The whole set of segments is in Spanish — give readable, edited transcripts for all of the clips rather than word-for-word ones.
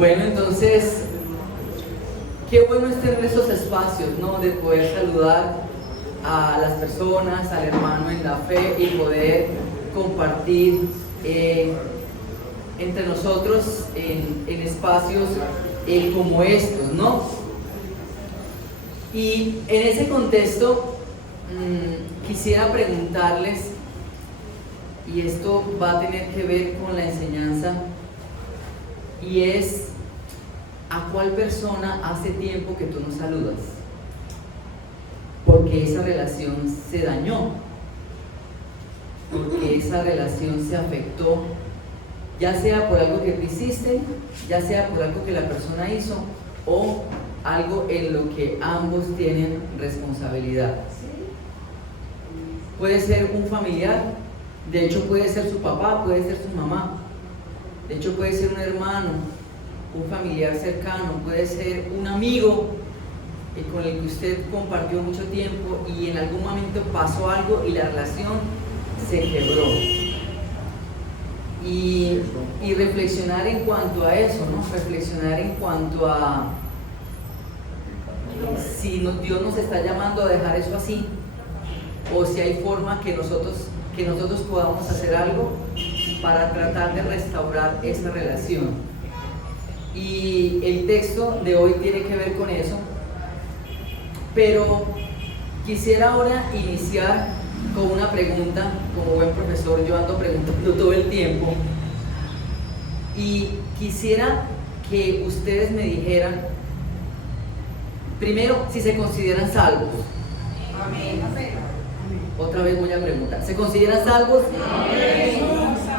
Bueno, entonces, qué bueno es tener esos espacios, ¿no? De poder saludar a las personas, al hermano en la fe y poder compartir entre nosotros en espacios como estos, ¿no? Y en ese contexto quisiera preguntarles, y esto va a tener que ver con la enseñanza, y es: ¿a cuál persona hace tiempo que tú no saludas? Porque esa relación se dañó, porque esa relación se afectó, ya sea por algo que tú hiciste, ya sea por algo que la persona hizo, o algo en lo que ambos tienen responsabilidad. Puede ser un familiar, de hecho puede ser su papá, puede ser su mamá, de hecho puede ser un hermano, un familiar cercano, puede ser un amigo con el que usted compartió mucho tiempo y en algún momento pasó algo y la relación se quebró. Y reflexionar en cuanto a eso, ¿no? Reflexionar en cuanto a si Dios nos está llamando a dejar eso así, o si hay forma que nosotros podamos hacer algo para tratar de restaurar esa relación. Y el texto de hoy tiene que ver con eso, pero quisiera ahora iniciar con una pregunta. Como buen profesor, yo ando preguntando todo el tiempo, y quisiera que ustedes me dijeran primero si se consideran salvos. Amén. Otra vez voy a preguntar: ¿se consideran salvos? Amén.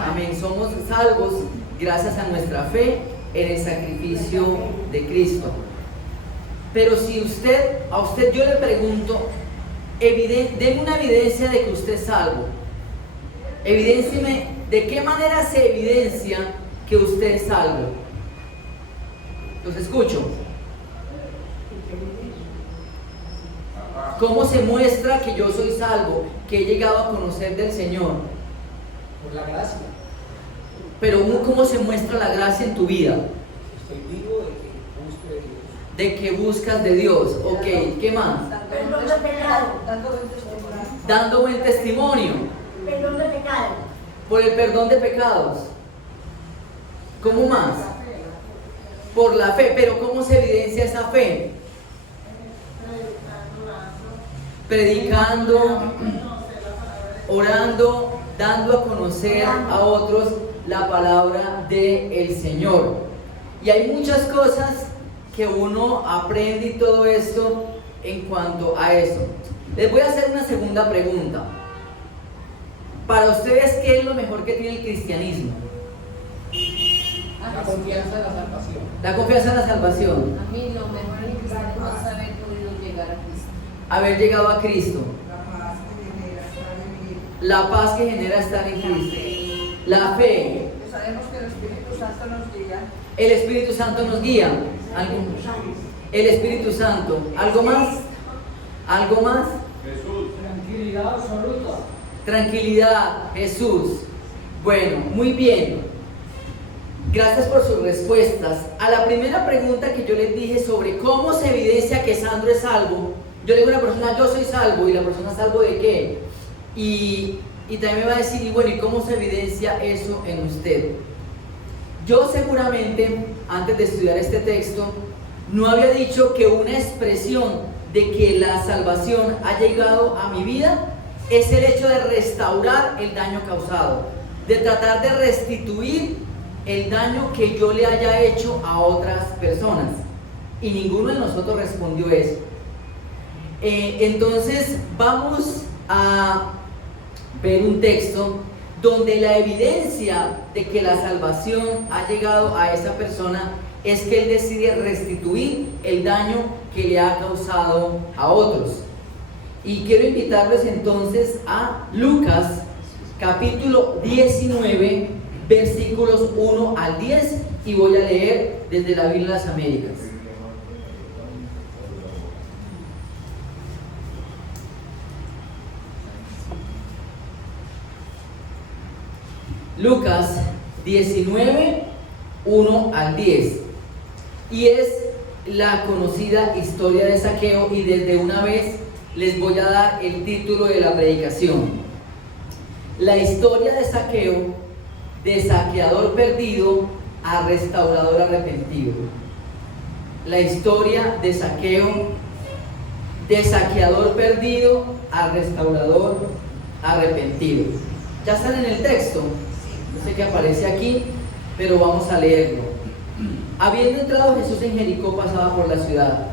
Amén. Somos salvos gracias a nuestra fe en el sacrificio de Cristo. Pero si a usted yo le pregunto, deme una evidencia de que usted es salvo. Evidéncieme de qué manera se evidencia que usted es salvo. Los escucho. ¿Cómo se muestra que yo soy salvo, que he llegado a conocer del Señor? Por la gracia. Pero ¿cómo se muestra la gracia en tu vida? Estoy vivo de que busco de Dios. De que buscas de Dios. Ok, ¿qué más? Perdón de pecado. Dando buen testimonio. Perdón de pecado. Por el perdón de pecados. ¿Cómo más? Por la fe. Pero ¿cómo se evidencia esa fe? Predicando, orando, dando a conocer a otros la palabra del Señor. Y hay muchas cosas que uno aprende y todo esto en cuanto a eso. Les voy a hacer una segunda pregunta. Para ustedes, ¿qué es lo mejor que tiene el cristianismo? La confianza de la salvación. La confianza en la salvación. A mí lo mejor en el cristianismo es haber podido llegar a Cristo. Haber llegado a Cristo. La paz que genera estar en Cristo. La fe. Sabemos que el Espíritu Santo nos guía. El Espíritu Santo nos guía. El Espíritu Santo. ¿Algo más? ¿Algo más? Jesús. Tranquilidad absoluta. Tranquilidad, Jesús. Bueno, muy bien. Gracias por sus respuestas. A la primera pregunta que yo les dije sobre cómo se evidencia que Sandro es salvo, yo le digo a una persona: yo soy salvo. ¿Y la persona salvo de qué? Y también me va a decir: y bueno, ¿y cómo se evidencia eso en usted? Yo seguramente, antes de estudiar este texto, no había dicho que una expresión de que la salvación ha llegado a mi vida es el hecho de restaurar el daño causado, de tratar de restituir el daño que yo le haya hecho a otras personas. Y ninguno de nosotros respondió eso. Entonces vamos a ver un texto donde la evidencia de que la salvación ha llegado a esa persona es que él decide restituir el daño que le ha causado a otros. Y quiero invitarles entonces a Lucas capítulo 19 versículos 1 al 10, y voy a leer desde la Biblia de las Américas. Lucas 19, 1 al 10. y es la conocida historia de Zaqueo, y desde una vez les voy a dar el título de la predicación: la historia de Zaqueo, de saqueador perdido a restaurador arrepentido. La historia de Zaqueo, de saqueador perdido a restaurador arrepentido. Ya están en el texto, no sé qué aparece aquí, pero vamos a leerlo. Habiendo entrado Jesús en Jericó, pasaba por la ciudad,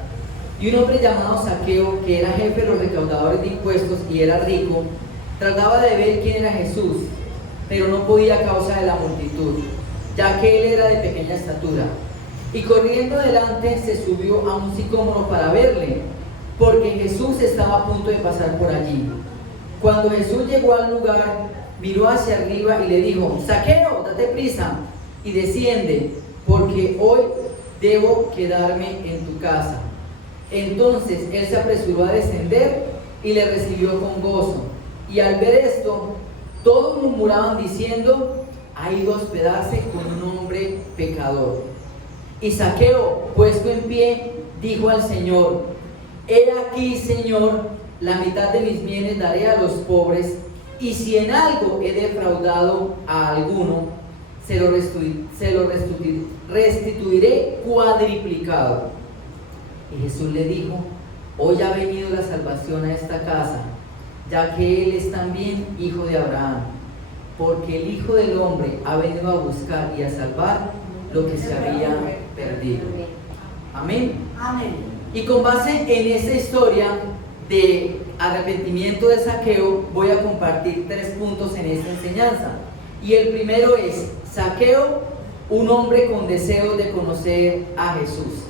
y un hombre llamado Zaqueo, que era jefe de los recaudadores de impuestos y era rico, trataba de ver quién era Jesús, pero no podía a causa de la multitud, ya que él era de pequeña estatura. Y corriendo adelante se subió a un sicómoro para verle, porque Jesús estaba a punto de pasar por allí. Cuando Jesús llegó al lugar, miró hacia arriba y le dijo: Zaqueo, date prisa y desciende, porque hoy debo quedarme en tu casa. Entonces él se apresuró a descender y le recibió con gozo. Y al ver esto, todos murmuraban diciendo: ha ido a hospedarse con un hombre pecador. Y Zaqueo, puesto en pie, dijo al Señor: he aquí, Señor, la mitad de mis bienes daré a los pobres, y si en algo he defraudado a alguno, se lo restituiré cuadriplicado. Y Jesús le dijo: hoy ha venido la salvación a esta casa, ya que él es también hijo de Abraham, porque el Hijo del Hombre ha venido a buscar y a salvar lo que se había perdido. Amén. Amén. Y con base en esta historia de arrepentimiento de Zaqueo, voy a compartir 3 puntos en esta enseñanza. Y el primero es: Zaqueo, un hombre con deseo de conocer a Jesús.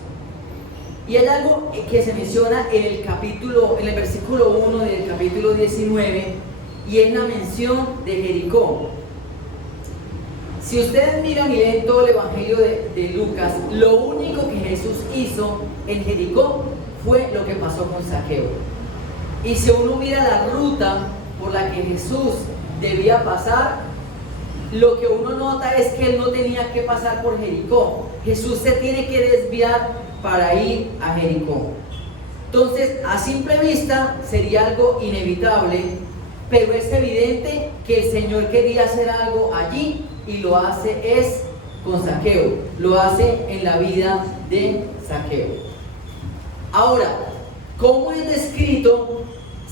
Y hay algo que se menciona en el versículo 1 del capítulo 19, y es la mención de Jericó. Si ustedes miran y leen todo el evangelio de Lucas, lo único que Jesús hizo en Jericó fue lo que pasó con Zaqueo. Y si uno mira la ruta por la que Jesús debía pasar, lo que uno nota es que él no tenía que pasar por Jericó. Jesús se tiene que desviar para ir a Jericó. Entonces, a simple vista sería algo inevitable, pero es evidente que el Señor quería hacer algo allí, y lo hace es con Zaqueo, lo hace en la vida de Zaqueo. Ahora, ¿cómo es descrito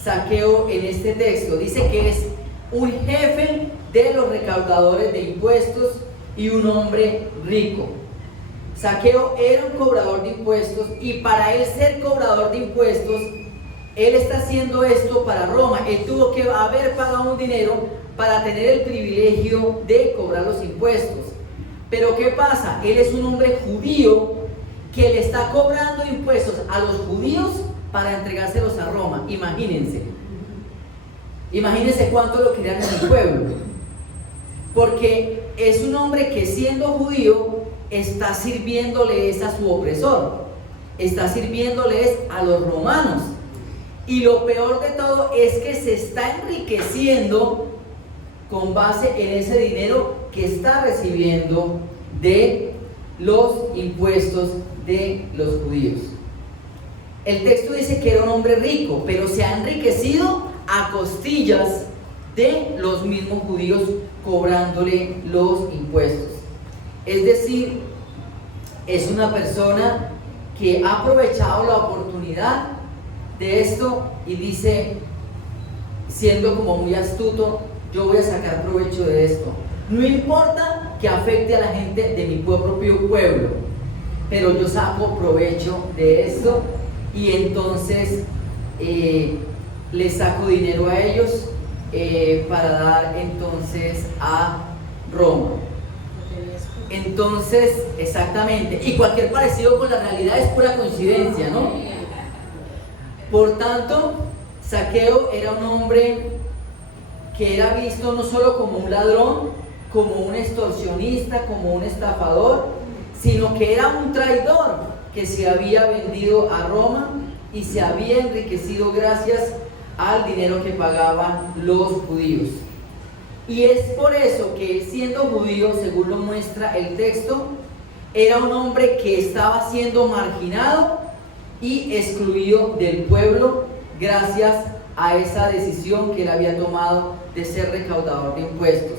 Zaqueo en este texto? Dice que es un jefe de los recaudadores de impuestos y un hombre rico. Zaqueo era un cobrador de impuestos, y para él ser cobrador de impuestos, él está haciendo esto para Roma. Él tuvo que haber pagado un dinero para tener el privilegio de cobrar los impuestos. Pero ¿qué pasa? Él es un hombre judío que le está cobrando impuestos a los judíos para entregárselos a Roma. Imagínense cuánto lo querían en el pueblo, porque es un hombre que, siendo judío, está sirviéndoles a su opresor, está sirviéndoles a los romanos. Y lo peor de todo es que se está enriqueciendo con base en ese dinero que está recibiendo de los impuestos de los judíos. El texto dice que era un hombre rico, pero se ha enriquecido a costillas de los mismos judíos, cobrándole los impuestos. Es decir, es una persona que ha aprovechado la oportunidad de esto y dice, siendo como muy astuto: yo voy a sacar provecho de esto. No importa que afecte a la gente de mi propio pueblo, pero yo saco provecho de esto, y entonces le saco dinero a ellos para dar entonces a Roma. Entonces, exactamente, y cualquier parecido con la realidad es pura coincidencia, ¿no? Por tanto, Zaqueo era un hombre que era visto no solo como un ladrón, como un extorsionista, como un estafador, sino que era un traidor que se había vendido a Roma y se había enriquecido gracias al dinero que pagaban los judíos. Y es por eso que, siendo judío, según lo muestra el texto, era un hombre que estaba siendo marginado y excluido del pueblo gracias a esa decisión que él había tomado de ser recaudador de impuestos.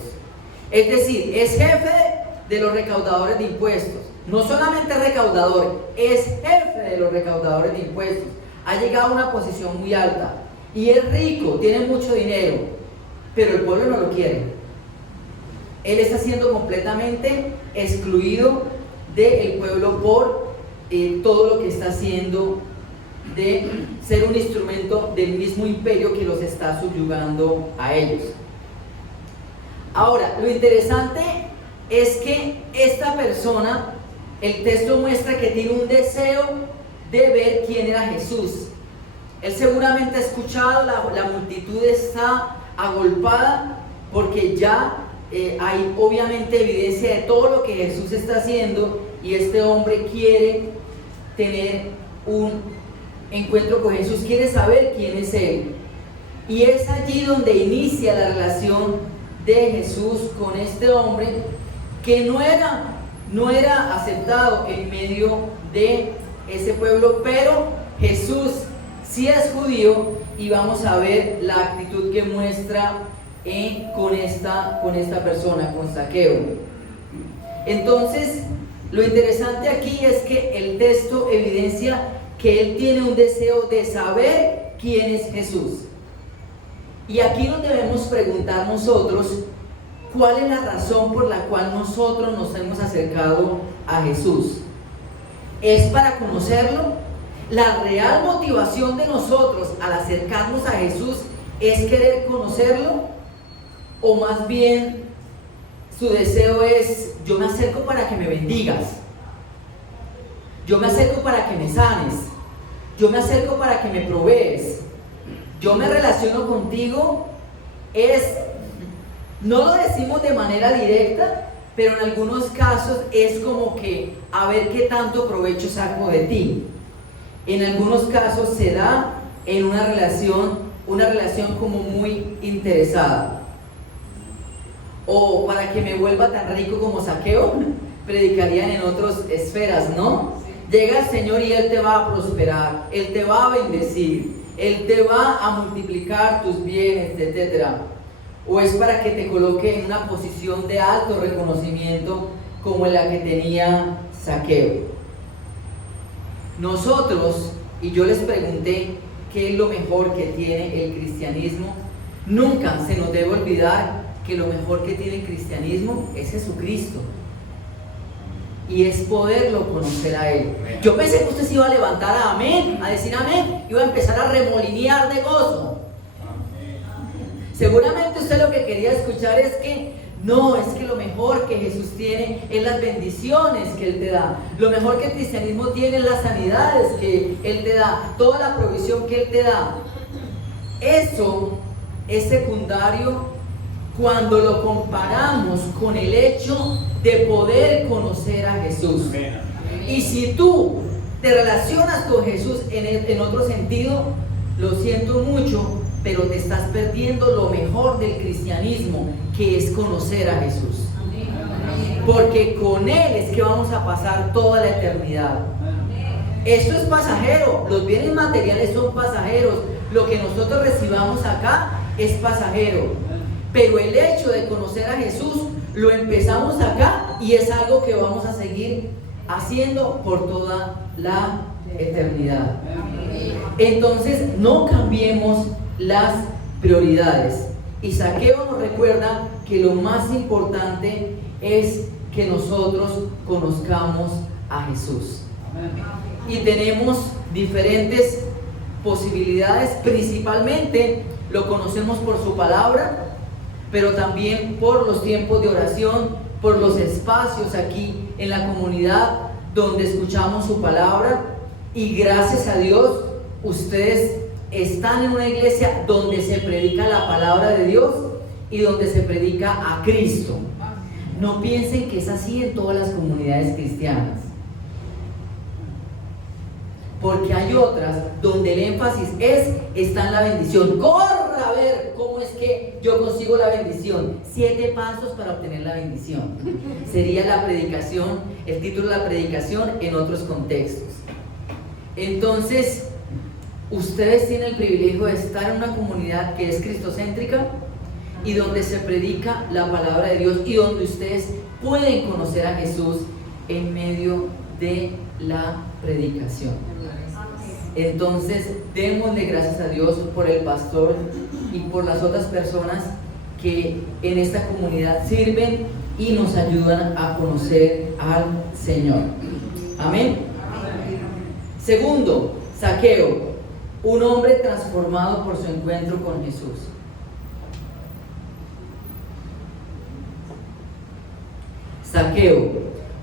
Es decir, es jefe de los recaudadores de impuestos. No solamente recaudador, es jefe de los recaudadores de impuestos. Ha llegado a una posición muy alta y es rico, tiene mucho dinero, pero el pueblo no lo quiere. Él está siendo completamente excluido del pueblo por todo lo que está haciendo de ser un instrumento del mismo imperio que los está subyugando a ellos. Ahora, lo interesante es que esta persona, el texto muestra que tiene un deseo de ver quién era Jesús. Él seguramente ha escuchado, la multitud está agolpada porque ya hay obviamente evidencia de todo lo que Jesús está haciendo y este hombre quiere tener un encuentro con Jesús, quiere saber quién es Él. Y es allí donde inicia la relación de Jesús con este hombre que no era aceptado en medio de ese pueblo, pero Jesús sí es judío y vamos a ver la actitud que muestra con esta persona, con Zaqueo. Entonces, lo interesante aquí es que el texto evidencia que él tiene un deseo de saber quién es Jesús. Y aquí nos debemos preguntar nosotros, ¿cuál es la razón por la cual nosotros nos hemos acercado a Jesús? ¿Es para conocerlo? La real motivación de nosotros al acercarnos a Jesús es querer conocerlo, o más bien su deseo es: yo me acerco para que me bendigas, yo me acerco para que me sanes, yo me acerco para que me provees, yo me relaciono contigo. No lo decimos de manera directa, pero en algunos casos es como que a ver qué tanto provecho saco de ti. En algunos casos se da en una relación como muy interesada. O para que me vuelva tan rico como Zaqueo, predicarían en otras esferas, ¿no? Llega el Señor y Él te va a prosperar, Él te va a bendecir, Él te va a multiplicar tus bienes, etc. O es para que te coloque en una posición de alto reconocimiento como la que tenía Zaqueo. Nosotros, y yo les pregunté qué es lo mejor que tiene el cristianismo, nunca se nos debe olvidar que lo mejor que tiene el cristianismo es Jesucristo. Y es poderlo conocer a Él. Yo pensé que usted se iba a levantar a amén, a decir amén, iba a empezar a remolinear de gozo. Seguramente usted lo que quería escuchar es que no, es que lo mejor que Jesús tiene es las bendiciones que Él te da. Lo mejor que el cristianismo tiene es las sanidades que Él te da, toda la provisión que Él te da. Eso es secundario cuando lo comparamos con el hecho de poder conocer a Jesús. Y si tú te relacionas con Jesús en otro sentido, lo siento mucho, pero te estás perdiendo lo mejor del cristianismo, que es conocer a Jesús. Porque con Él es que vamos a pasar toda la eternidad. Esto es pasajero, los bienes materiales son pasajeros, lo que nosotros recibamos acá es pasajero. Pero el hecho de conocer a Jesús lo empezamos acá y es algo que vamos a seguir haciendo por toda la eternidad. Entonces, no cambiemos las prioridades. Y Zaqueo nos recuerda que lo más importante es que nosotros conozcamos a Jesús. Y tenemos diferentes posibilidades, principalmente lo conocemos por su palabra, pero también por los tiempos de oración, por los espacios aquí en la comunidad donde escuchamos su palabra. Y gracias a Dios, ustedes están en una iglesia donde se predica la palabra de Dios y donde se predica a Cristo. No piensen que es así en todas las comunidades cristianas, porque hay otras donde el énfasis está en la bendición. ¡Corra para ver cómo es que yo consigo la bendición. 7 pasos para obtener la bendición. Sería la predicación, el título de la predicación en otros contextos. Entonces, ustedes tienen el privilegio de estar en una comunidad que es cristocéntrica y donde se predica la palabra de Dios y donde ustedes pueden conocer a Jesús en medio de la predicación. Entonces, démosle gracias a Dios por el pastor y por las otras personas que en esta comunidad sirven y nos ayudan a conocer al Señor. Amén. Segundo, Zaqueo, un hombre transformado por su encuentro con Jesús. Zaqueo,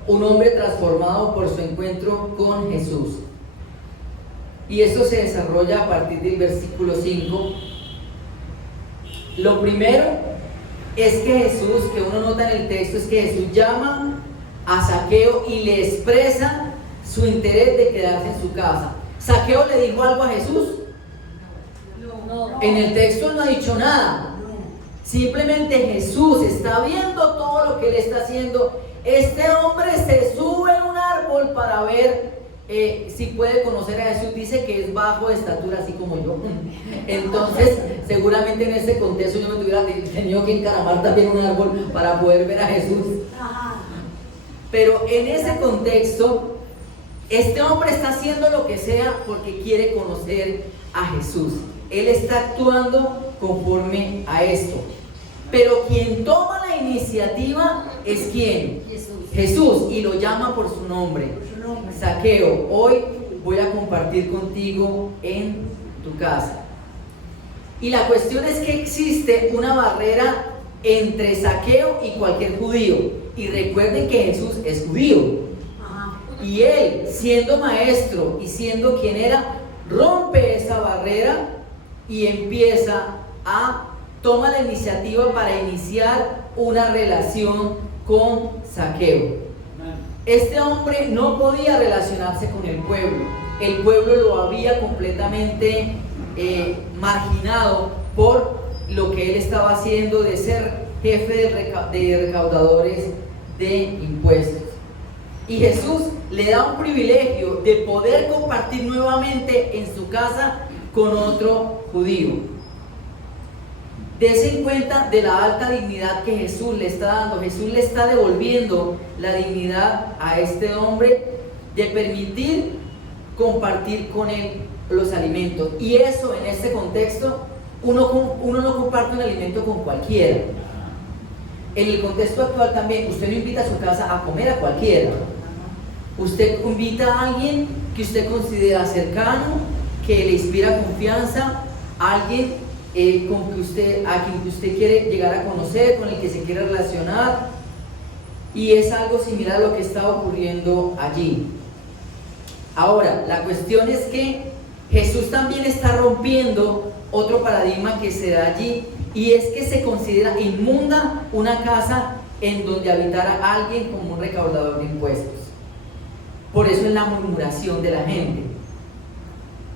un hombre transformado por su encuentro con Jesús. Y esto se desarrolla a partir del versículo 5. Lo primero es que Jesús, que uno nota en el texto, es que Jesús llama a Zaqueo y le expresa su interés de quedarse en su casa. ¿Zaqueo le dijo algo a Jesús? No. En el texto no ha dicho nada. Simplemente Jesús está viendo todo lo que él está haciendo. Este hombre se sube a un árbol para ver si puede conocer a Jesús. Dice que es bajo de estatura, así como yo. Entonces, seguramente en este contexto yo me hubiera tenido que encaramar también un árbol para poder ver a Jesús. Pero en ese contexto, este hombre está haciendo lo que sea porque quiere conocer a Jesús. Él está actuando conforme a esto. Pero quien toma la iniciativa es ¿quién? Jesús, y lo llama por su nombre. Zaqueo, hoy voy a compartir contigo en tu casa. Y la cuestión es que existe una barrera entre Zaqueo y cualquier judío. Y recuerden que Jesús es judío. Y él, siendo maestro y siendo quien era, rompe esa barrera y empieza a tomar la iniciativa para iniciar una relación con Zaqueo. Este hombre no podía relacionarse con el pueblo. El pueblo lo había completamente marginado por lo que él estaba haciendo de ser jefe de recaudadores de impuestos. Y Jesús le da un privilegio de poder compartir nuevamente en su casa con otro judío. Dese cuenta de la alta dignidad que Jesús le está dando. Jesús le está devolviendo la dignidad a este hombre de permitir compartir con él los alimentos. Y eso, en este contexto, uno no comparte un alimento con cualquiera. En el contexto actual también, usted no invita a su casa a comer a cualquiera. Usted invita a alguien que usted considera cercano, que le inspira confianza, a alguien a quien usted quiere llegar a conocer, con el que se quiere relacionar. Y es algo similar a lo que está ocurriendo allí. Ahora, la cuestión es que Jesús también está rompiendo otro paradigma que se da allí, y es que se considera inmunda una casa en donde habitara alguien como un recaudador de impuestos. Por eso es la murmuración de la gente.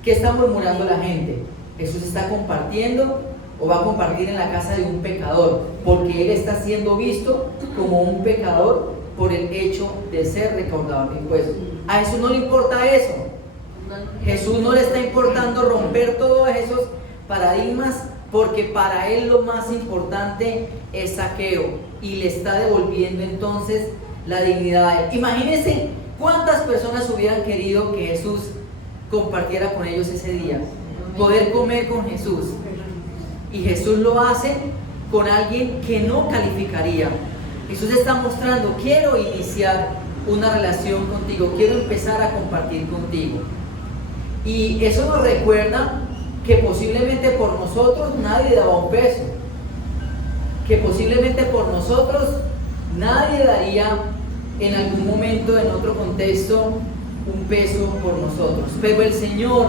¿Qué está murmurando la gente? Jesús está compartiendo o va a compartir en la casa de un pecador, porque él está siendo visto como un pecador por el hecho de ser recaudador de impuestos. A Jesús no le importa eso. Jesús no le está importando romper todos esos paradigmas, porque para él lo más importante es Zaqueo, y le está devolviendo entonces la dignidad. Imagínense cuántas personas hubieran querido que Jesús compartiera con ellos ese día, poder comer con Jesús, y Jesús lo hace con alguien que no calificaría. Jesús está mostrando: quiero iniciar una relación contigo, quiero empezar a compartir contigo. Y eso nos recuerda que posiblemente por nosotros nadie daba un peso, que posiblemente por nosotros nadie daría en algún momento, en otro contexto, un peso por nosotros, pero el Señor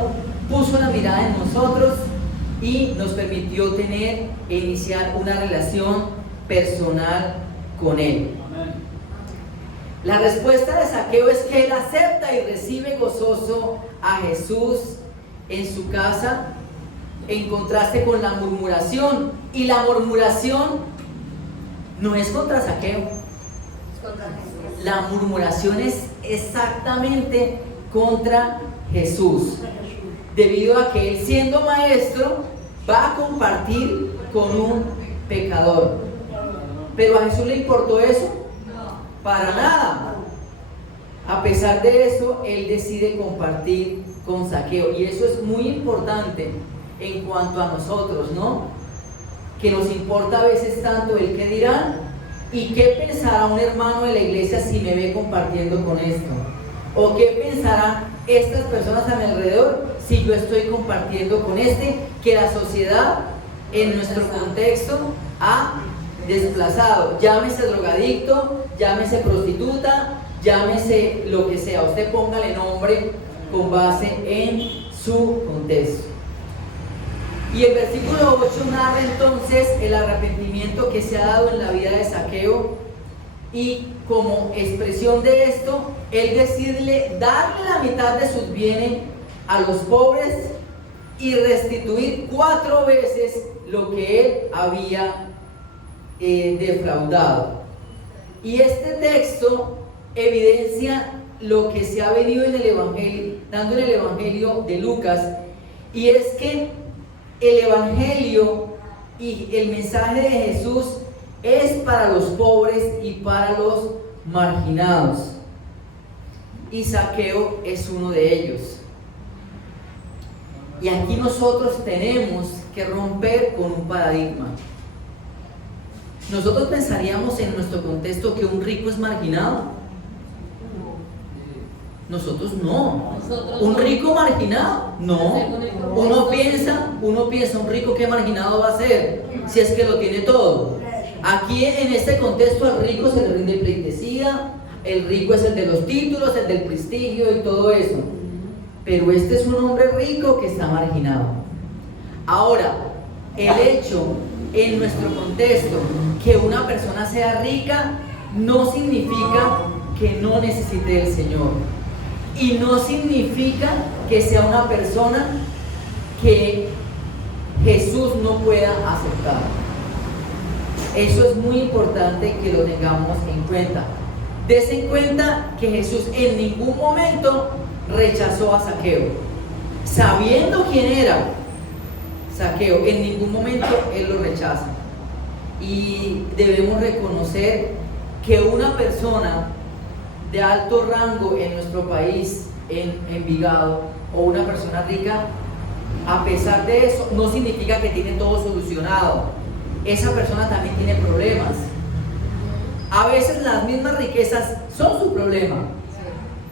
puso la mirada en nosotros y nos permitió tener e iniciar una relación personal con Él. Amén. La respuesta de Zaqueo es que él acepta y recibe gozoso a Jesús en su casa, en contraste con la murmuración. Y la murmuración no es contra Zaqueo. La murmuración es exactamente contra Jesús, debido a que él, siendo maestro, va a compartir con un pecador. ¿Pero a Jesús le importó eso? Para nada. A pesar de eso, él decide compartir con Zaqueo. Y eso es muy importante en cuanto a nosotros, ¿no? Que nos importa a veces tanto el qué dirán y qué pensará un hermano de la iglesia si me ve compartiendo con esto. O qué pensarán estas personas a mi alrededor si yo estoy compartiendo con que la sociedad en nuestro contexto ha desplazado. Llámese drogadicto, llámese prostituta, llámese lo que sea. Usted póngale nombre con base en su contexto. Y el versículo 8 narra entonces el arrepentimiento que se ha dado en la vida de Zaqueo, y como expresión de esto, él decide darle la mitad de sus bienes a los pobres y restituir 4 veces lo que él había defraudado. Y este texto evidencia lo que se ha venido en el Evangelio, dando en el Evangelio de Lucas, y es que el Evangelio y el mensaje de Jesús es para los pobres y para los marginados. Y Zaqueo es uno de ellos. Y aquí nosotros tenemos que romper con un paradigma. Nosotros pensaríamos en nuestro contexto que un rico es marginado. Nosotros no. ¿Un rico marginado? No. Uno piensa, un rico que marginado va a ser, si es que lo tiene todo. Aquí en este contexto al rico se le rinde pleitesía, el rico es el de los títulos, el del prestigio y todo eso. Pero este es un hombre rico que está marginado. Ahora, el hecho en nuestro contexto que una persona sea rica no significa que no necesite del Señor. Y no significa que sea una persona que Jesús no pueda aceptar. Eso es muy importante que lo tengamos en cuenta. Dese en cuenta que Jesús en ningún momento rechazó a Zaqueo. Sabiendo quién era Zaqueo, en ningún momento él lo rechaza. Y debemos reconocer que una persona de alto rango en nuestro país, en Envigado, o una persona rica, a pesar de eso, no significa que tiene todo solucionado. Esa persona también tiene problemas. A veces las mismas riquezas son su problema,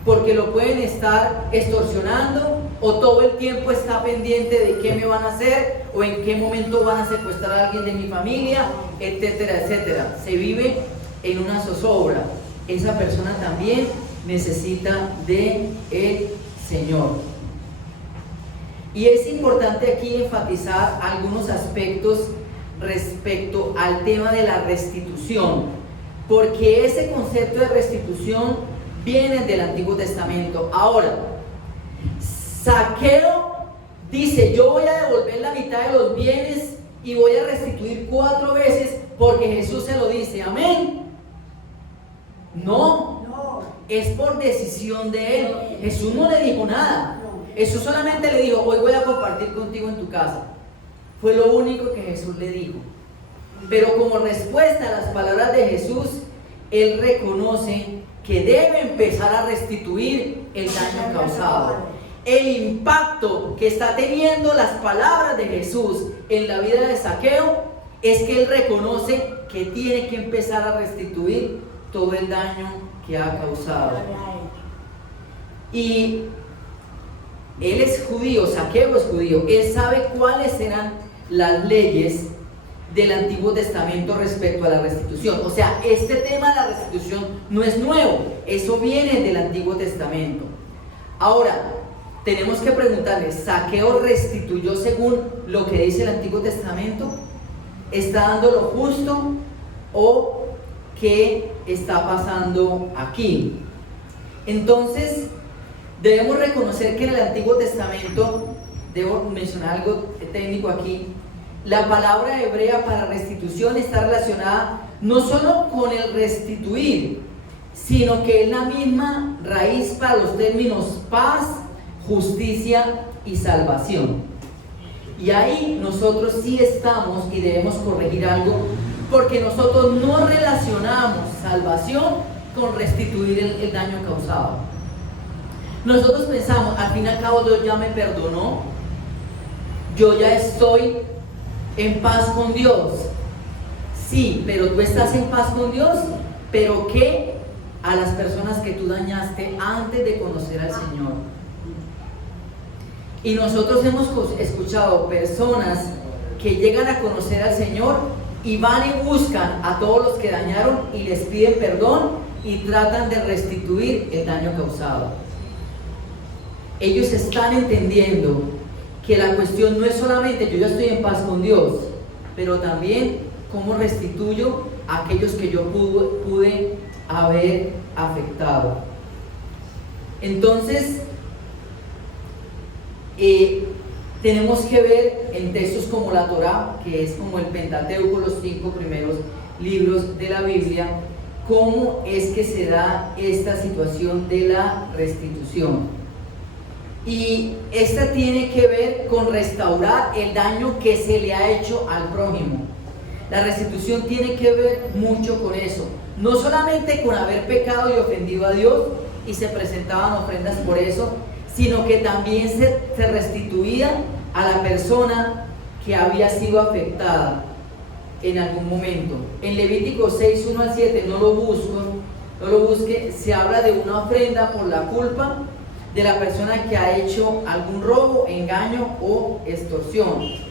porque lo pueden estar extorsionando, o todo el tiempo está pendiente de qué me van a hacer, o en qué momento van a secuestrar a alguien de mi familia, etcétera, etcétera. Se vive en una zozobra. Esa persona también necesita de el Señor. Y es importante aquí enfatizar algunos aspectos respecto al tema de la restitución, porque ese concepto de restitución viene del Antiguo Testamento. Ahora, Zaqueo dice: yo voy a devolver la mitad de los bienes y voy a restituir 4 veces porque Jesús se lo dice. Amén. No, es por decisión de él. Jesús no le dijo nada. Jesús solamente le dijo: hoy voy a compartir contigo en tu casa. Fue lo único que Jesús le dijo. Pero como respuesta a las palabras de Jesús, él reconoce que debe empezar a restituir el daño causado. El impacto que está teniendo las palabras de Jesús en la vida de Zaqueo es que él reconoce que tiene que empezar a restituir todo el daño que ha causado. Y él es judío, Zaqueo es judío, él sabe cuáles eran las leyes del Antiguo Testamento respecto a la restitución. O sea, este tema de la restitución no es nuevo, eso viene del Antiguo Testamento. Ahora, tenemos que preguntarle: ¿Zaqueo restituyó según lo que dice el Antiguo Testamento? ¿Está dando lo justo o qué está pasando aquí? Entonces, debemos reconocer que en el Antiguo Testamento, debo mencionar algo técnico aquí. La palabra hebrea para restitución está relacionada no solo con el restituir, sino que es la misma raíz para los términos paz, justicia y salvación. Y ahí nosotros sí estamos y debemos corregir algo, porque nosotros no relacionamos salvación con restituir el daño causado. Nosotros pensamos, al fin y al cabo Dios ya me perdonó, yo ya estoy en paz con Dios. Sí, pero tú estás en paz con Dios, pero ¿qué? A las personas que tú dañaste antes de conocer al Señor. Y nosotros hemos escuchado personas que llegan a conocer al Señor y van y buscan a todos los que dañaron y les piden perdón y tratan de restituir el daño causado. Ellos están entendiendo que la cuestión no es solamente yo ya estoy en paz con Dios, pero también cómo restituyo a aquellos que yo pude haber afectado. Entonces, tenemos que ver en textos como la Torá, que es como el Pentateuco, los 5 primeros libros de la Biblia, cómo es que se da esta situación de la restitución. Y esta tiene que ver con restaurar el daño que se le ha hecho al prójimo. La restitución tiene que ver mucho con eso, no solamente con haber pecado y ofendido a Dios y se presentaban ofrendas por eso, sino que también se restituía a la persona que había sido afectada en algún momento. En Levítico 6, 1 al 7, no lo busque, se habla de una ofrenda por la culpa de la persona que ha hecho algún robo, engaño o extorsión.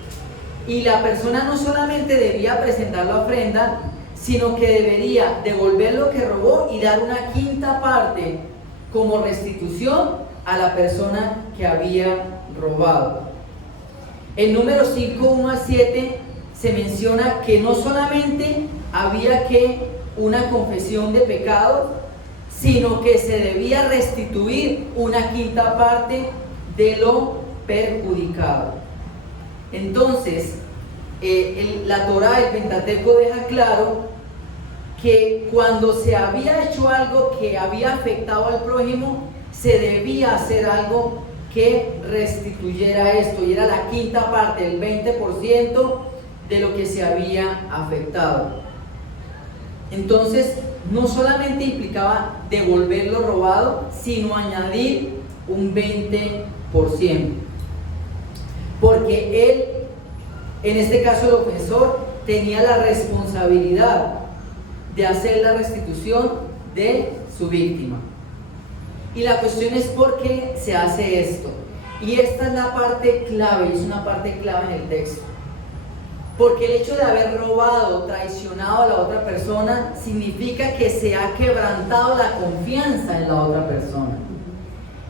Y la persona no solamente debía presentar la ofrenda, sino que debería devolver lo que robó y dar una quinta parte como restitución a la persona que había robado. En Números 5, 1 al 7 se menciona que no solamente había que una confesión de pecado, sino que se debía restituir una quinta parte de lo perjudicado. Entonces, la Torá, el Pentateuco, deja claro que cuando se había hecho algo que había afectado al prójimo, se debía hacer algo que restituyera esto, y era la quinta parte, el 20% de lo que se había afectado. Entonces, no solamente implicaba devolver lo robado, sino añadir un 20%. Porque él, en este caso el ofensor, tenía la responsabilidad de hacer la restitución de su víctima. Y la cuestión es por qué se hace esto. Y esta es la parte clave, es una parte clave en el texto. Porque el hecho de haber robado, traicionado a la otra persona, significa que se ha quebrantado la confianza en la otra persona.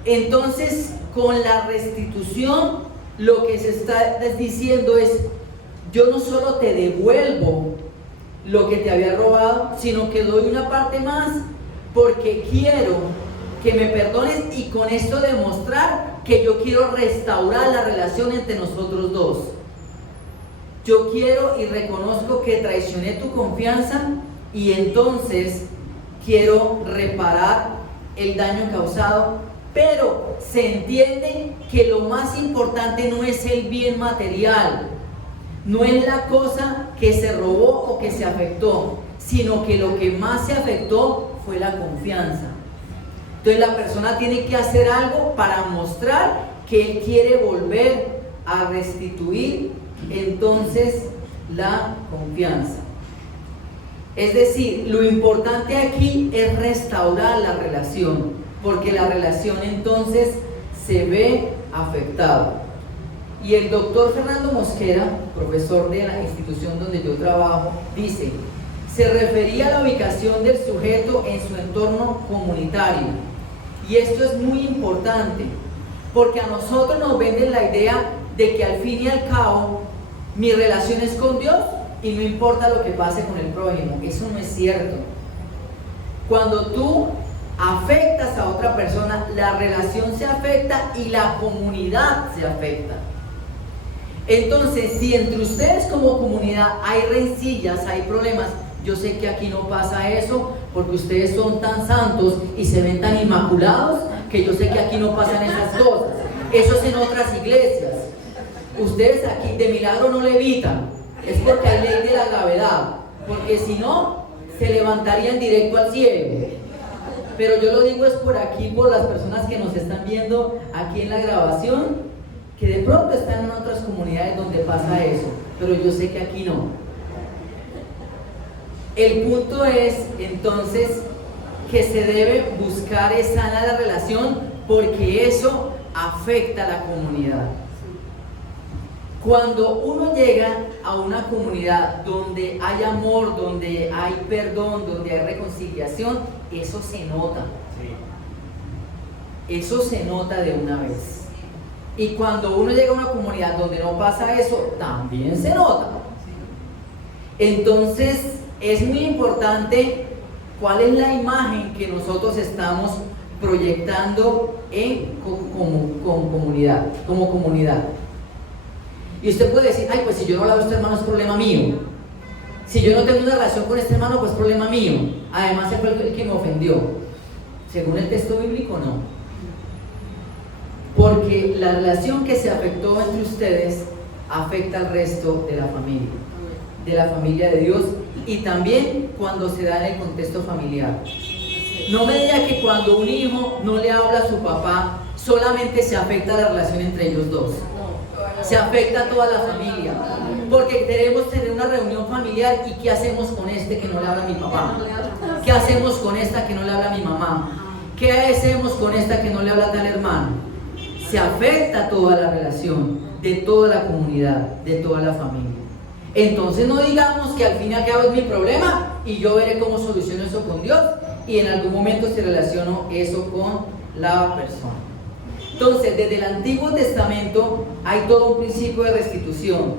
Entonces, con la restitución, lo que se está diciendo es: yo no solo te devuelvo lo que te había robado, sino que doy una parte más, porque quiero que me perdones y con esto demostrar que yo quiero restaurar la relación entre nosotros dos. Yo quiero y reconozco que traicioné tu confianza y entonces quiero reparar el daño causado, pero se entiende que lo más importante no es el bien material, no es la cosa que se robó o que se afectó, sino que lo que más se afectó fue la confianza. Entonces la persona tiene que hacer algo para mostrar que él quiere volver a restituir entonces la confianza. Es decir, lo importante aquí es restaurar la relación, porque la relación entonces se ve afectada. Y el doctor Fernando Mosquera, profesor de la institución donde yo trabajo, dice: se refería a la ubicación del sujeto en su entorno comunitario. Y esto es muy importante, porque a nosotros nos venden la idea de que al fin y al cabo mi relación es con Dios y no importa lo que pase con el prójimo. Eso no es cierto. Cuando tú afectas a otra persona, la relación se afecta y la comunidad se afecta. Entonces, si entre ustedes como comunidad hay rencillas, hay problemas, yo sé que aquí no pasa eso, porque ustedes son tan santos y se ven tan inmaculados, que yo sé que aquí no pasan esas cosas. Eso es en otras iglesias. Ustedes aquí de milagro no levitan, es porque hay ley de la gravedad, porque si no, se levantarían directo al cielo. Pero yo lo digo es por aquí, por las personas que nos están viendo aquí en la grabación, que de pronto están en otras comunidades donde pasa eso, pero yo sé que aquí no. El punto es entonces que se debe buscar sanar la relación, porque eso afecta a la comunidad. Cuando uno llega a una comunidad donde hay amor, donde hay perdón, donde hay reconciliación, eso se nota. Eso se nota de una vez. Y cuando uno llega a una comunidad donde no pasa eso, también se nota. Entonces, es muy importante cuál es la imagen que nosotros estamos proyectando como comunidad. Y usted puede decir, ay, pues si yo no hablo a este hermano es problema mío. Si yo no tengo una relación con este hermano, pues es problema mío. Además, él fue el que me ofendió. Según el texto bíblico, no. Porque la relación que se afectó entre ustedes afecta al resto de la familia de Dios, y también cuando se da en el contexto familiar. No me diga que cuando un hijo no le habla a su papá, solamente se afecta la relación entre ellos dos. Se afecta a toda la familia. Porque queremos tener una reunión familiar, y ¿qué hacemos con este que no le habla a mi papá? ¿Qué hacemos con esta que no le habla a mi mamá? ¿Qué hacemos con esta que no le habla a tal hermano? Se afecta toda la relación de toda la comunidad, de toda la familia. Entonces no digamos que al fin y al cabo es mi problema y yo veré cómo soluciono eso con Dios, y en algún momento se relacionó eso con la persona. Entonces, desde el Antiguo Testamento hay todo un principio de restitución,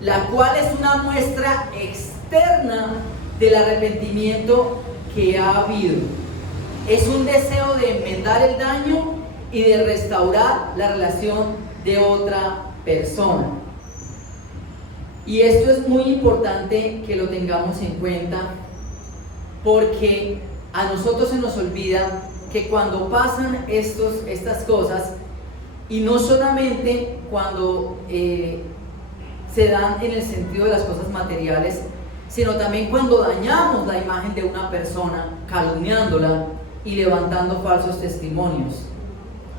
la cual es una muestra externa del arrepentimiento que ha habido. Es un deseo de enmendar el daño y de restaurar la relación de otra persona. Y esto es muy importante que lo tengamos en cuenta, porque a nosotros se nos olvida que cuando pasan estas cosas, y no solamente cuando se dan en el sentido de las cosas materiales, sino también cuando dañamos la imagen de una persona, calumniándola y levantando falsos testimonios.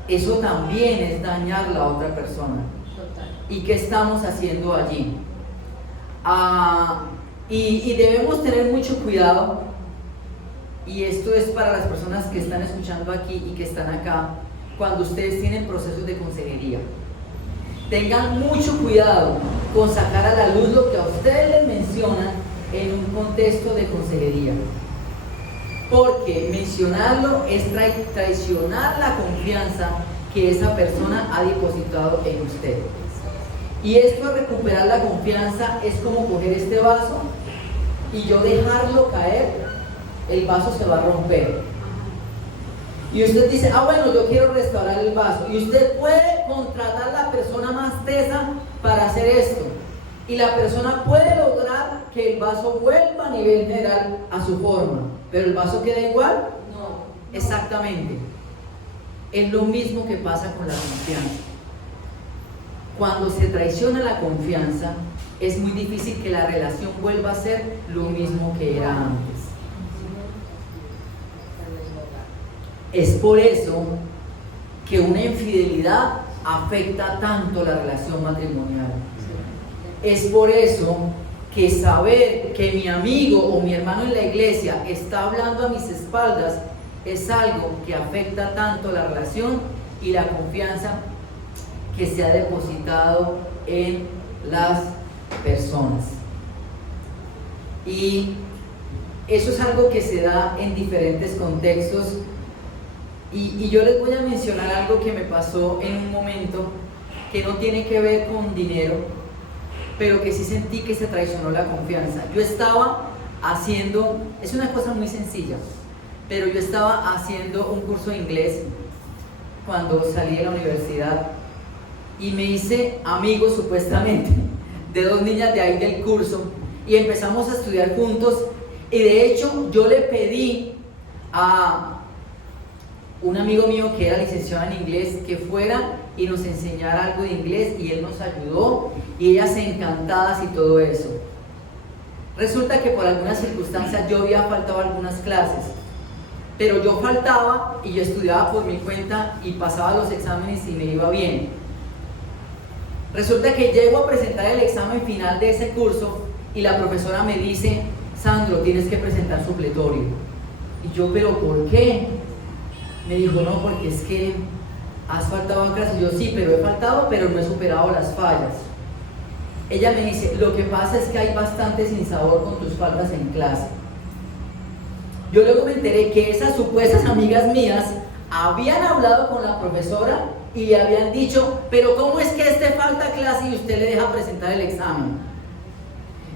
Eso también es dañar a la otra persona. ¿Y qué estamos haciendo allí? Y debemos tener mucho cuidado, y esto es para las personas que están escuchando aquí y que están acá, cuando ustedes tienen procesos de consejería. Tengan mucho cuidado con sacar a la luz lo que a ustedes les mencionan en un contexto de consejería, porque mencionarlo es traicionar la confianza que esa persona ha depositado en usted. Y esto de recuperar la confianza es como coger este vaso y yo dejarlo caer, el vaso se va a romper. Y usted dice, bueno, yo quiero restaurar el vaso. Y usted puede contratar a la persona más tesa para hacer esto. Y la persona puede lograr que el vaso vuelva a nivel general a su forma. ¿Pero el vaso queda igual? No. Exactamente. Es lo mismo que pasa con la confianza. Cuando se traiciona la confianza, es muy difícil que la relación vuelva a ser lo mismo que era antes. Es por eso que una infidelidad afecta tanto la relación matrimonial. Es por eso que saber que mi amigo o mi hermano en la iglesia está hablando a mis espaldas es algo que afecta tanto la relación y la confianza que se ha depositado en las personas. Y eso es algo que se da en diferentes contextos. Y yo les voy a mencionar algo que me pasó en un momento que no tiene que ver con dinero, pero que sí sentí que se traicionó la confianza. Yo estaba haciendo, es una cosa muy sencilla, pero yo estaba haciendo un curso de inglés cuando salí de la universidad, y me hice amigo supuestamente de dos niñas de ahí del curso y empezamos a estudiar juntos. Y de hecho yo le pedí a un amigo mío que era licenciado en inglés que fuera y nos enseñara algo de inglés, y él nos ayudó y ellas encantadas y todo eso. Resulta que por algunas circunstancias yo había faltado a algunas clases, pero yo faltaba y yo estudiaba por mi cuenta y pasaba los exámenes y me iba bien. Resulta que llego a presentar el examen final de ese curso y la profesora me dice: Sandro, tienes que presentar supletorio. Y yo, ¿pero por qué? Me dijo: no, porque es que has faltado a clase. Y yo, sí, pero he faltado, pero no he superado las fallas. Ella me dice: lo que pasa es que hay bastante sinsabor con tus faltas en clase. Yo luego me enteré que esas supuestas amigas mías habían hablado con la profesora y le habían dicho: pero ¿cómo es que este falta clase y usted le deja presentar el examen?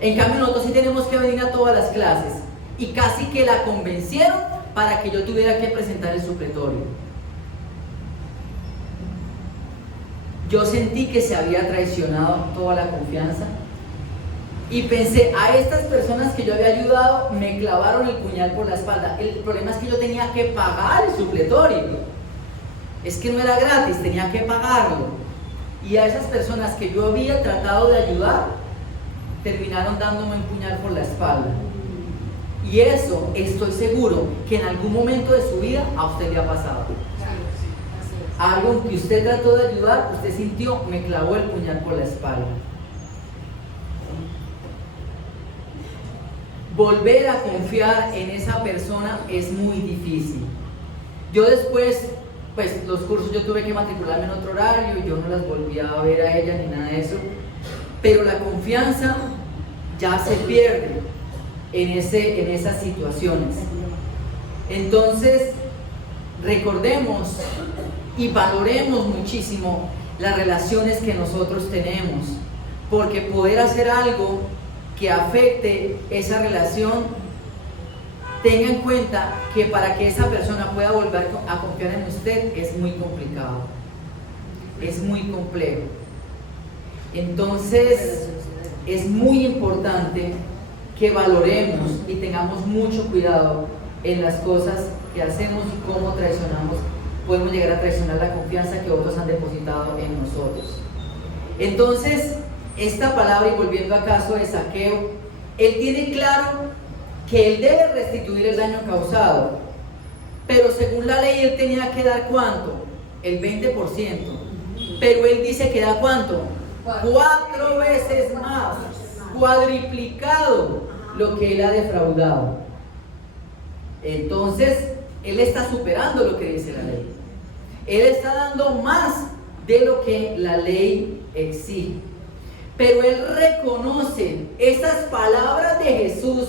En cambio nosotros sí tenemos que venir a todas las clases. Y casi que la convencieron para que yo tuviera que presentar el supletorio. Yo sentí que se había traicionado toda la confianza y pensé: a estas personas que yo había ayudado me clavaron el puñal por la espalda. El problema es que yo tenía que pagar el supletorio. Es que no era gratis, tenía que pagarlo. Y a esas personas que yo había tratado de ayudar terminaron dándome un puñal por la espalda. Y eso estoy seguro que en algún momento de su vida a usted le ha pasado. Algo que usted trató de ayudar, usted sintió: me clavó el puñal por la espalda. Volver a confiar en esa persona es muy difícil. Yo después, pues los cursos yo tuve que matricularme en otro horario, yo no las volví a ver a ella ni nada de eso, pero la confianza ya se pierde en esas situaciones. Entonces, recordemos y valoremos muchísimo las relaciones que nosotros tenemos, porque poder hacer algo que afecte esa relación, tenga en cuenta que para que esa persona pueda volver a confiar en usted es muy complicado, es muy complejo. Entonces es muy importante que valoremos y tengamos mucho cuidado en las cosas que hacemos y cómo podemos llegar a traicionar la confianza que otros han depositado en nosotros. Entonces, esta palabra, y volviendo al caso de Zaqueo, él tiene claro que él debe restituir el daño causado, pero según la ley él tenía que dar ¿cuánto? El 20%, pero él dice que da ¿cuánto? 4 veces más, cuadriplicado lo que él ha defraudado. Entonces él está superando lo que dice la ley, él está dando más de lo que la ley exige, pero él reconoce esas palabras de Jesús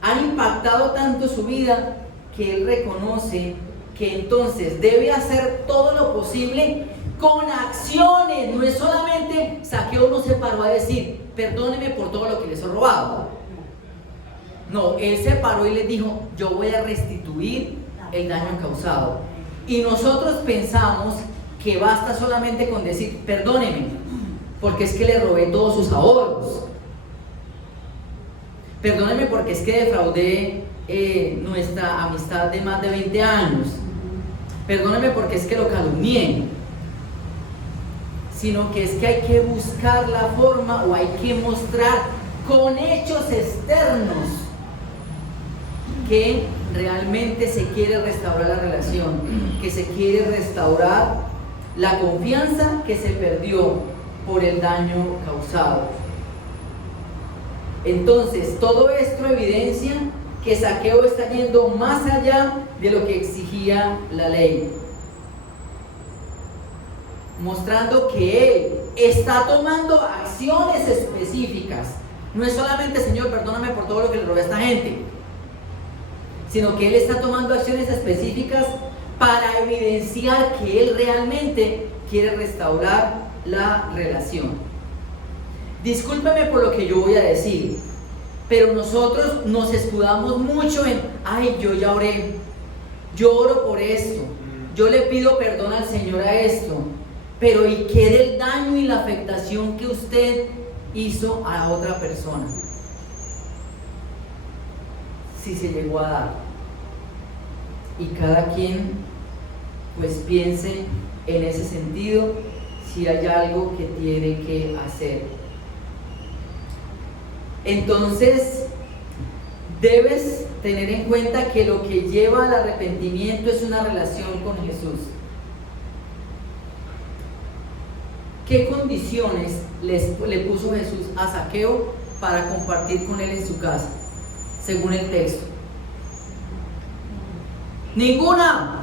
han impactado tanto su vida que él reconoce que entonces debe hacer todo lo posible con acciones. No es solamente Zaqueo no se paró a decir: perdóneme por todo lo que les he robado. No, él se paró y les dijo: yo voy a restituir el daño causado. Y nosotros pensamos que basta solamente con decir: perdóneme, porque es que le robé todos sus ahorros. Perdóneme porque es que defraudé nuestra amistad de más de 20 años. Perdóneme porque es que lo calumnié. Sino que es que hay que buscar la forma, o hay que mostrar con hechos externos que realmente se quiere restaurar la relación, que se quiere restaurar la confianza que se perdió por el daño causado. Entonces, todo esto evidencia que Zaqueo está yendo más allá de lo que exigía la ley, mostrando que él está tomando acciones específicas. No es solamente: Señor, perdóname por todo lo que le robé a esta gente, sino que él está tomando acciones específicas para evidenciar que él realmente quiere restaurar la relación. Discúlpeme por lo que yo voy a decir, pero nosotros nos escudamos mucho en: ay, yo ya oré, yo oro por esto, yo le pido perdón al Señor a esto, Pero ¿y qué del daño y la afectación que usted hizo a otra persona? Si se llegó a dar. Y cada quien pues piense en ese sentido si hay algo que tiene que hacer. Entonces debes tener en cuenta que lo que lleva al arrepentimiento es una relación con Jesús. ¿Qué condiciones le puso Jesús a Zaqueo para compartir con él en su casa? Según el texto. Ninguna.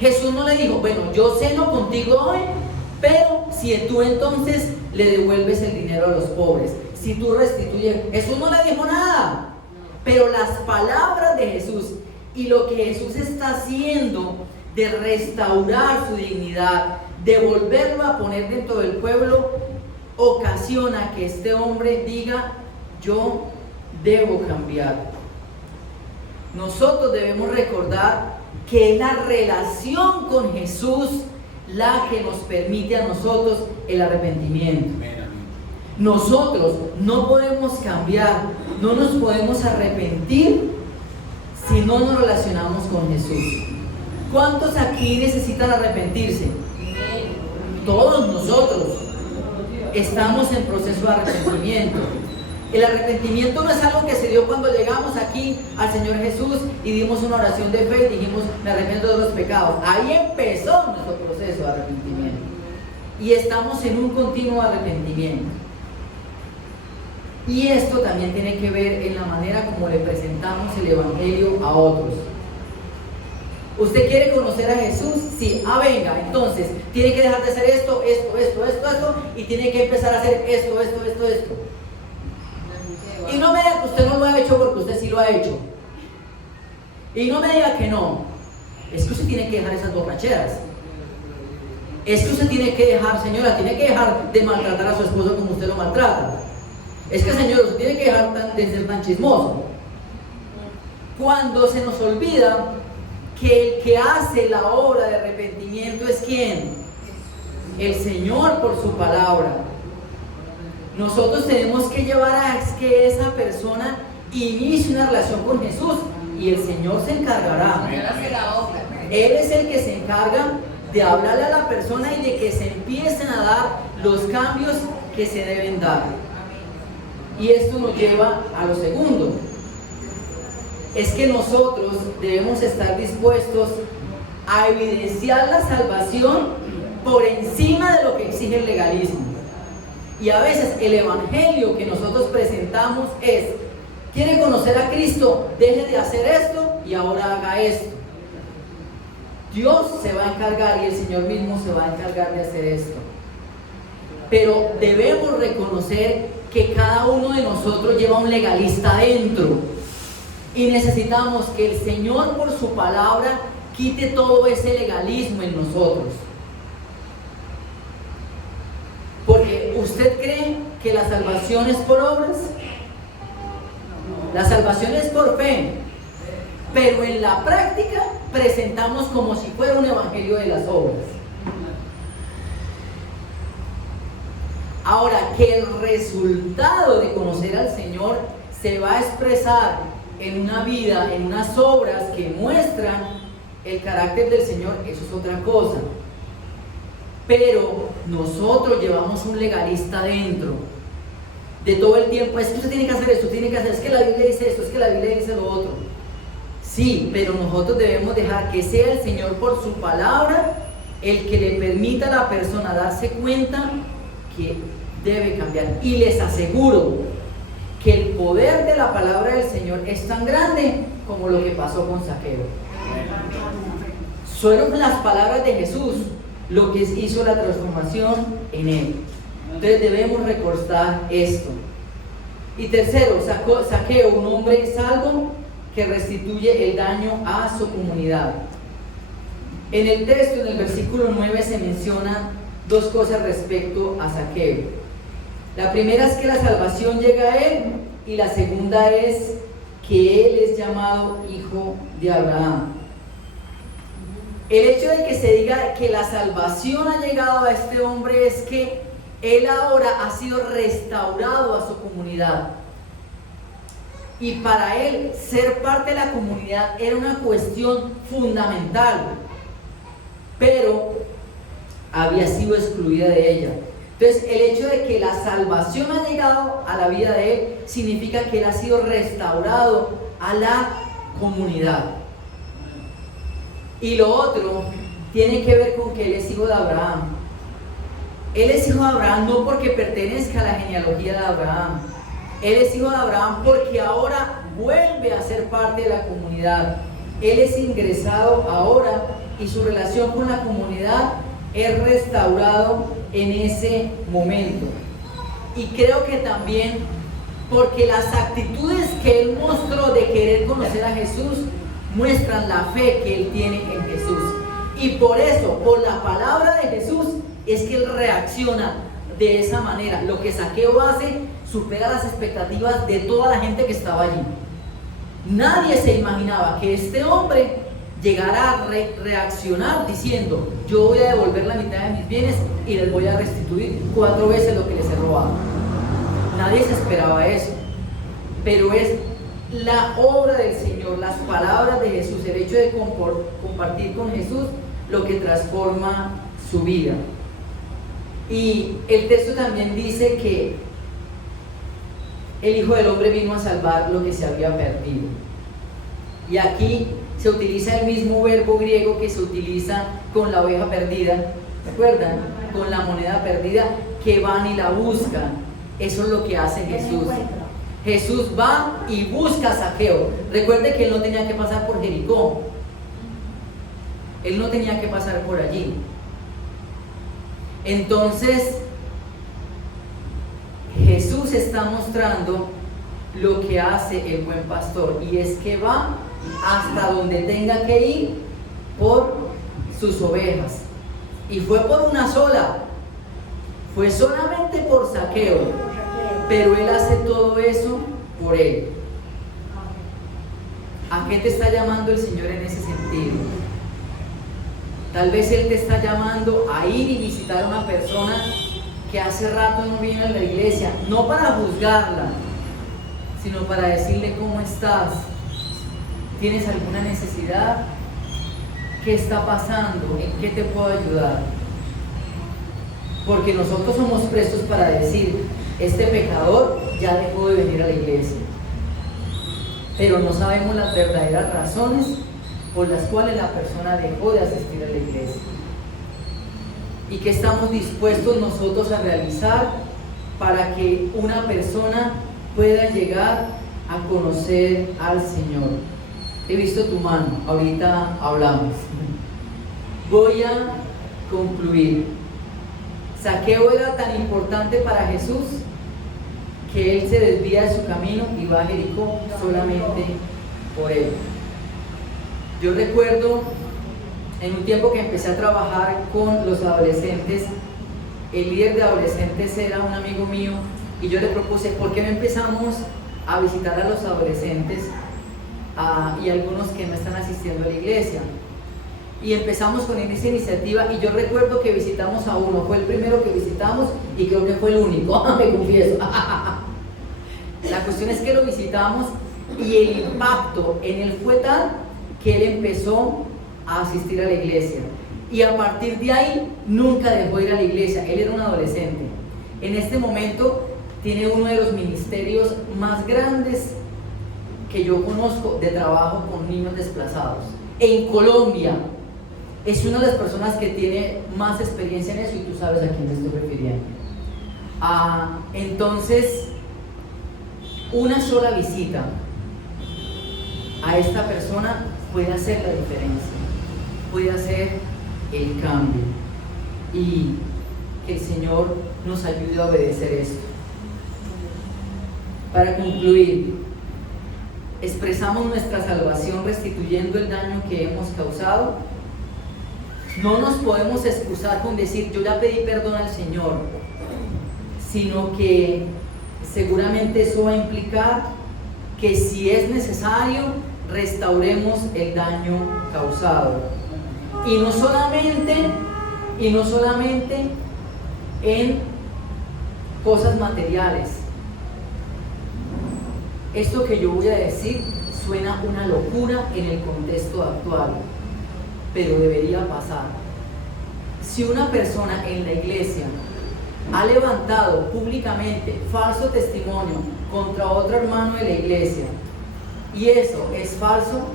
Jesús no le dijo, bueno, yo ceno contigo hoy, pero si tú entonces le devuelves el dinero a los pobres, si tú restituyes. Jesús no le dijo nada. Pero las palabras de Jesús y lo que Jesús está haciendo de restaurar su dignidad, de volverlo a poner dentro del pueblo, ocasiona que este hombre diga, yo debo cambiar. Nosotros debemos recordar que es la relación con Jesús la que nos permite a nosotros el arrepentimiento. Nosotros no podemos cambiar, no nos podemos arrepentir si no nos relacionamos con Jesús. ¿Cuántos aquí necesitan arrepentirse? Todos nosotros estamos en proceso de arrepentimiento. El arrepentimiento no es algo que se dio cuando llegamos aquí al Señor Jesús y dimos una oración de fe y dijimos, me arrepiento de los pecados. Ahí empezó nuestro proceso de arrepentimiento. Y estamos en un continuo arrepentimiento. Y esto también tiene que ver en la manera como le presentamos el Evangelio a otros. ¿Usted quiere conocer a Jesús? Sí. Venga, entonces tiene que dejar de hacer esto, y tiene que empezar a hacer esto. Y no me diga que usted no lo ha hecho porque usted sí lo ha hecho. Y no me diga que no. Es que usted tiene que dejar esas borracheras. Es que usted tiene que dejar, señora, tiene que dejar de maltratar a su esposo como usted lo maltrata. Es que, señor, usted tiene que dejar de ser tan chismoso. Cuando se nos olvida que el que hace la obra de arrepentimiento es ¿quién? El Señor por su palabra. Nosotros tenemos que llevar a que esa persona inicie una relación con Jesús y el Señor se encargará. Él es el que se encarga de hablarle a la persona y de que se empiecen a dar los cambios que se deben dar. Y esto nos lleva a lo segundo. Es que nosotros debemos estar dispuestos a evidenciar la salvación por encima de lo que exige el legalismo. Y a veces el evangelio que nosotros presentamos es, ¿quiere conocer a Cristo? Deje de hacer esto y ahora haga esto. Dios se va a encargar y el Señor mismo se va a encargar de hacer esto. Pero debemos reconocer que cada uno de nosotros lleva un legalista dentro. Y necesitamos que el Señor por su palabra quite todo ese legalismo en nosotros. Porque ¿usted cree que la salvación es por obras? La salvación es por fe. Pero en la práctica presentamos como si fuera un evangelio de las obras. Ahora, que el resultado de conocer al Señor se va a expresar en una vida, en unas obras que muestran el carácter del Señor, eso es otra cosa. Pero nosotros llevamos un legalista dentro. De todo el tiempo, es que usted tiene que hacer esto, tiene que hacer, es que la Biblia dice esto, es que la Biblia dice lo otro. Sí, pero nosotros debemos dejar que sea el Señor por su palabra el que le permita a la persona darse cuenta que debe cambiar. Y les aseguro que el poder de la palabra del Señor es tan grande como lo que pasó con Zaqueo. Fueron las palabras de Jesús lo que hizo la transformación en él. Entonces debemos recordar esto. Y tercero, Zaqueo, un hombre salvo que restituye el daño a su comunidad. En el texto, en el versículo 9, se mencionan dos cosas respecto a Zaqueo. La primera es que la salvación llega a él, y la segunda es que él es llamado hijo de Abraham. El hecho de que se diga que la salvación ha llegado a este hombre es que él ahora ha sido restaurado a su comunidad. Y para él ser parte de la comunidad era una cuestión fundamental, pero había sido excluida de ella. Entonces el hecho de que la salvación ha llegado a la vida de él significa que él ha sido restaurado a la comunidad. Y lo otro tiene que ver con que él es hijo de Abraham. Él es hijo de Abraham no porque pertenezca a la genealogía de Abraham. Él es hijo de Abraham porque ahora vuelve a ser parte de la comunidad. Él es ingresado ahora y su relación con la comunidad es restaurado en ese momento. Y creo que también porque las actitudes que él mostró de querer conocer a Jesús muestran la fe que él tiene en Jesús. Y por eso, por la palabra de Jesús, es que él reacciona de esa manera. Lo que Zaqueo hace supera las expectativas de toda la gente que estaba allí. Nadie se imaginaba que este hombre llegara a reaccionar diciendo: yo voy a devolver la mitad de mis bienes y les voy a restituir 4 veces lo que les he robado. Nadie se esperaba eso, pero es la obra del Señor, las palabras de Jesús, el hecho de compartir con Jesús lo que transforma su vida. Y el texto también dice que el Hijo del Hombre vino a salvar lo que se había perdido. Y aquí se utiliza el mismo verbo griego que se utiliza con la oveja perdida, ¿recuerdan? Con la moneda perdida, que van y la buscan. Eso es lo que hace Jesús. Jesús va y busca a Zaqueo. Recuerde que él no tenía que pasar por Jericó. Él no tenía que pasar por allí. Entonces, Jesús está mostrando lo que hace el buen pastor, y es que va hasta donde tenga que ir por sus ovejas. Y fue por una sola, fue solamente por Zaqueo, pero él hace todo eso por él. ¿A qué te está llamando el Señor en ese sentido? Tal vez Él te está llamando a ir y visitar a una persona que hace rato no vino a la iglesia, no para juzgarla, sino para decirle: ¿cómo estás? ¿Tienes alguna necesidad? ¿Qué está pasando? ¿En qué te puedo ayudar? Porque nosotros somos prestos para decir: este pecador ya dejó de venir a la iglesia, pero no sabemos las verdaderas razones por las cuales la persona dejó de asistir a la iglesia. ¿Y qué estamos dispuestos nosotros a realizar para que una persona pueda llegar a conocer al Señor? He visto tu mano, ahorita hablamos. Voy a concluir. Zaqueo era tan importante para Jesús que él se desvía de su camino y va a Jericó solamente por él. Yo recuerdo en un tiempo que empecé a trabajar con los adolescentes, el líder de adolescentes era un amigo mío, y yo le propuse: ¿por qué no empezamos a visitar a los adolescentes y algunos que no están asistiendo a la iglesia? Y empezamos con esa iniciativa, y yo recuerdo que visitamos a uno, fue el primero que visitamos y creo que fue el único, me confieso. La cuestión es que lo visitamos y el impacto en él fue tal que él empezó a asistir a la iglesia, y a partir de ahí nunca dejó de ir a la iglesia. Él era un adolescente. En este momento tiene uno de los ministerios más grandes que yo conozco de trabajo con niños desplazados en Colombia. Es una de las personas que tiene más experiencia en eso, y tú sabes a quién me estoy refiriendo. Entonces, una sola visita a esta persona puede hacer la diferencia, puede hacer el cambio, y que el Señor nos ayude a obedecer esto. Para concluir, expresamos nuestra salvación restituyendo el daño que hemos causado. No nos podemos excusar con decir: yo ya pedí perdón al Señor, sino que seguramente eso va a implicar que, si es necesario, restauremos el daño causado. Y no solamente en cosas materiales. Esto que yo voy a decir suena una locura en el contexto actual, pero debería pasar. Si una persona en la iglesia ha levantado públicamente falso testimonio contra otro hermano de la iglesia, y eso es falso,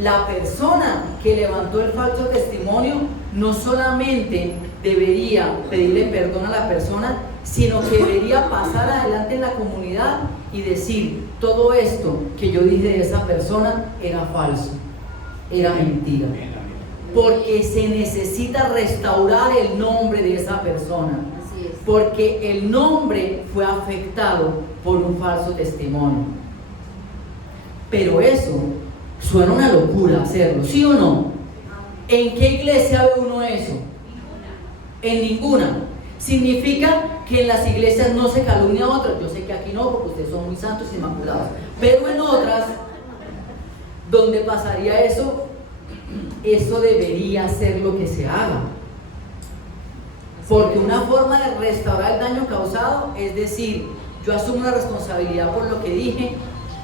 la persona que levantó el falso testimonio no solamente debería pedirle perdón a la persona, sino que debería pasar adelante en la comunidad y decir: todo esto que yo dije de esa persona era falso, era mentira, porque se necesita restaurar el nombre de esa persona, porque el nombre fue afectado por un falso testimonio. Pero eso suena una locura hacerlo, ¿sí o no? ¿En qué iglesia ve uno eso? En ninguna. Significa que en las iglesias no se calumnia a otras. Yo sé que aquí no, porque ustedes son muy santos y inmaculados, pero en otras donde pasaría eso, eso debería ser lo que se haga, porque una forma de restaurar el daño causado es decir: yo asumo la responsabilidad por lo que dije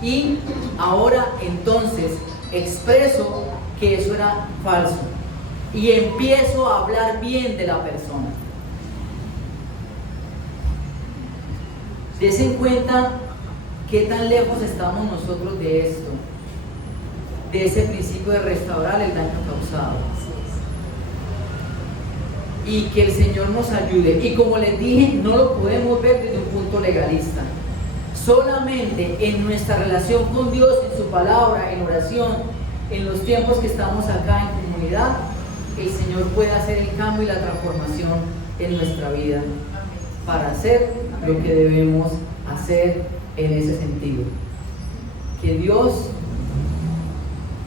y ahora entonces expreso que eso era falso y empiezo a hablar bien de la persona. Des en cuenta qué tan lejos estamos nosotros de esto, de ese principio de restaurar el daño causado. Y que el Señor nos ayude. Y como les dije, no lo podemos ver desde un punto legalista. Solamente en nuestra relación con Dios, en su palabra, en oración, en los tiempos que estamos acá en comunidad, el Señor puede hacer el cambio y la transformación en nuestra vida para hacer lo que debemos hacer en ese sentido. Que Dios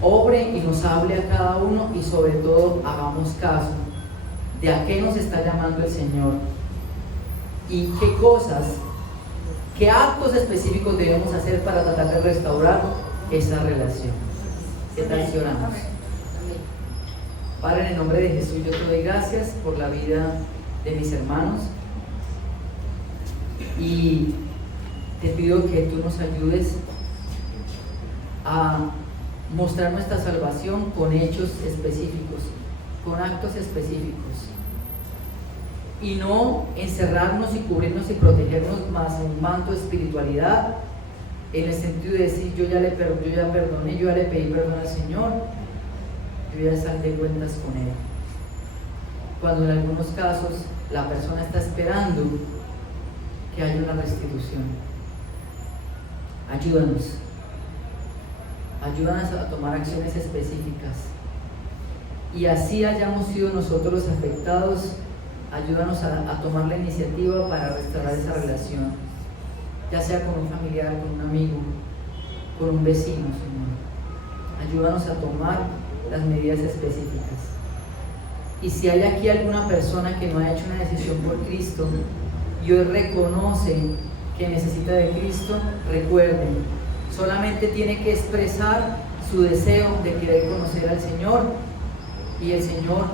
obre y nos hable a cada uno, y sobre todo hagamos caso de a qué nos está llamando el Señor y qué cosas, qué actos específicos debemos hacer para tratar de restaurar esa relación. ¿Qué tal si oramos? Padre, en el nombre de Jesús yo te doy gracias por la vida de mis hermanos y te pido que tú nos ayudes a mostrar nuestra salvación con hechos específicos, con actos específicos, y no encerrarnos y cubrirnos y protegernos más en un manto de espiritualidad, en el sentido de decir: yo ya perdoné, yo ya le pedí perdón al Señor, yo ya saldé cuentas con Él, cuando en algunos casos la persona está esperando que haya una restitución. Ayúdanos a tomar acciones específicas, y así hayamos sido nosotros los afectados, ayúdanos a tomar la iniciativa para restaurar esa relación, ya sea con un familiar, con un amigo, con un vecino, Señor. Ayúdanos a tomar las medidas específicas. Y si hay aquí alguna persona que no ha hecho una decisión por Cristo y hoy reconoce que necesita de Cristo, recuerden, solamente tiene que expresar su deseo de querer conocer al Señor, y el Señor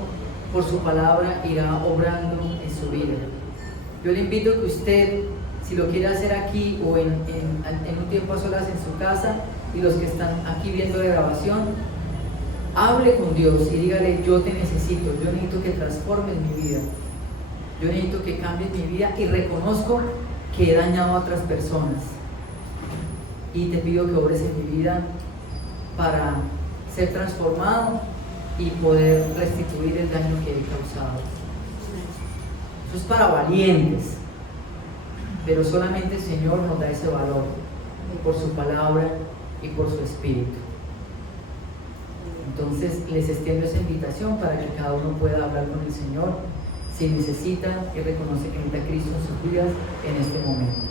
por su palabra irá obrando en su vida. Yo le invito a que usted, si lo quiere hacer aquí o en un tiempo a solas en su casa, y los que están aquí viendo la grabación, hable con Dios y dígale: yo te necesito, yo necesito que transformes mi vida, yo necesito que cambies mi vida, y reconozco que he dañado a otras personas, y te pido que obres en mi vida para ser transformado y poder restituir el daño que he causado. Eso es para valientes, pero solamente el Señor nos da ese valor por su palabra y por su espíritu. Entonces les extiendo esa invitación para que cada uno pueda hablar con el Señor si necesita y reconoce que necesita a Cristo en sus vidas en este momento.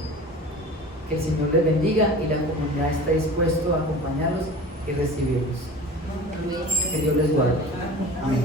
Que el Señor les bendiga y la comunidad está dispuesto a acompañarlos y recibirlos. Que Dios les guarde. Amén.